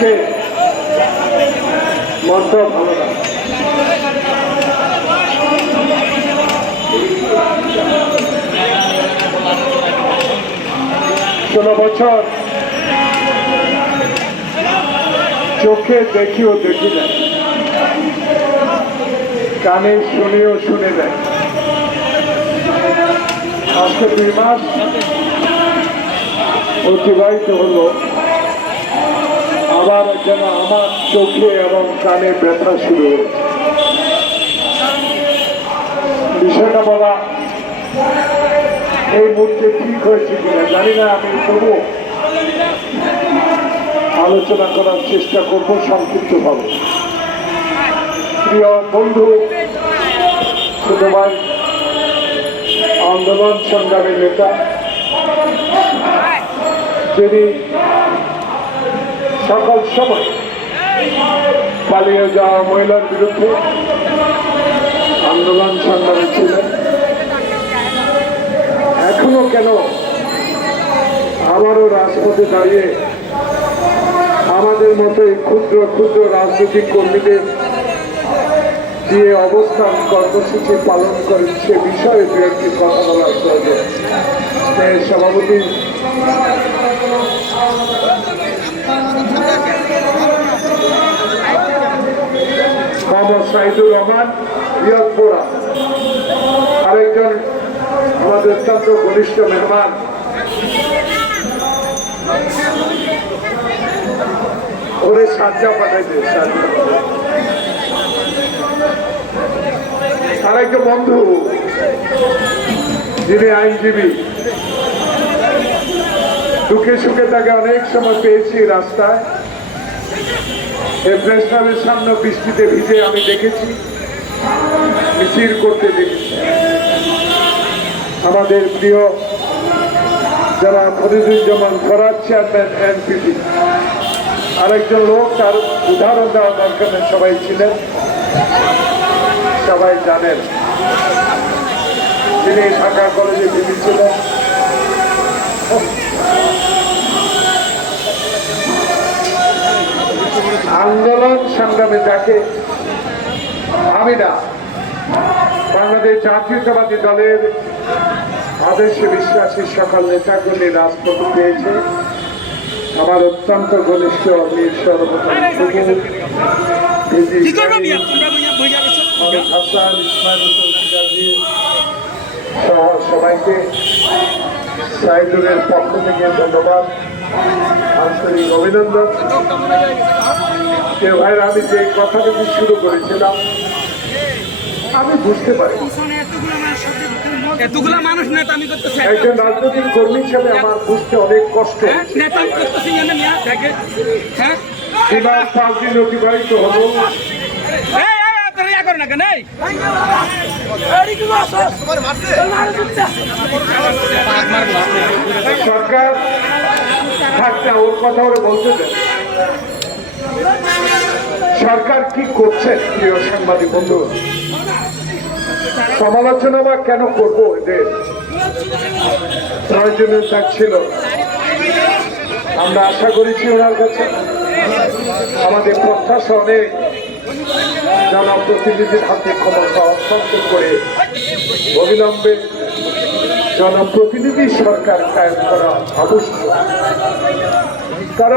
আজকে মনটা ভালো ষোলো বছর চোখে দেখিও দেখি না কানে শুনেও শুনে দেয় আজকে দুই মাস অতিবাহিত হলো। আবার যেন আমার চোখে এবং কানে ব্যথা শুরু বিষয়টা বলা, এই মুহূর্তে ঠিক হয়েছে কিনা জানি না, আমি তবু আলোচনা করার চেষ্টা করব সংক্ষিপ্ত ভাবে প্রিয় বন্ধু, ছোট ভাই, আন্দোলন সংগ্রামের নেতা, যিনি সকল সময় পালিয়ে যাওয়া মহিলার বিরুদ্ধে আন্দোলন সংগ্রামে ছিলেন। এখনও কেন আবারও রাজপথে দাঁড়িয়ে আমাদের মতো এই ক্ষুদ্র ক্ষুদ্র রাজনৈতিক কর্মীদের দিয়ে অবস্থান, কর্মসূচি পালন করেন সে বিষয়ে দু একটি কথা বলার প্রয়োজন। সভাপতি মোহাম্মদ সাইদুর রহমান রিয়াদপুরা আরেকজন আমাদের অত্যন্ত ঘনিষ্ঠ মেহমান। ওরে সাজ্জা পাঠাইছে, সাজ্জা। আরেকটা বন্ধু, যিনি আইনজীবী। দুঃখে সুখে তাকে অনেক সময় পেয়েছি রাস্তায়। এই সামনে বৃষ্টিতে ভিজে আমি দেখেছি, মিছিল করতে দেখেছি। আমাদের প্রিয় যারা ফরিদুজ্জামান ফরাজ চেয়ারম্যান এনপিপি আরেকজন লোক তার উদাহরণ দেওয়া দরকার সবাই ছিলেন। সবাই জানেন, তিনি ঢাকা কলেজে ভিবি আন্দোলন সংগ্রামে যাকে আমি না বাংলাদেশ জাতীয়তাবাদী দলের আদর্শে বিশ্বাসী সকল নেতাগুলি রাজপথে পেয়েছে। আমার অত্যন্ত ঘনিষ্ঠ বীর সর্বপ্রথম হাসান ইসমাইল সহ সবাইকে সাইদুরের পক্ষ থেকে ধন্যবাদ। আন্তরিক অভিনন্দন। যে ভাইরা আমি যে কথাটুকু শুরু করেছিলাম আমি বুঝতে পারি। এতগুলা মানুষ করতেছি। একজন রাজনৈতিক কর্মী হিসেবে আমার বুঝতে অনেক কষ্ট। হ্যাঁ করতেছি হ্যাঁ। এবার পাঁচ দিন অতিবাহিত হলো। এই এই আপনারা করেন না কেন? সরকার থাকতে ওর কথা ওরা বলতে দেন সরকার কি করছে, প্রিয় সাংবাদিক বন্ধু? সমালোচনা বা কেন করব এদের প্রয়োজনীয় ছিল? আমরা আশা করেছি ওনার কাছে। আমাদের প্রত্যাশা অনেক জনপ্রতিনিধির হাতে ক্ষমতা হস্তান্তর করে অবিলম্বে জনপ্রতিনিধি সরকার কায়েম করা আবশ্যক। কারণ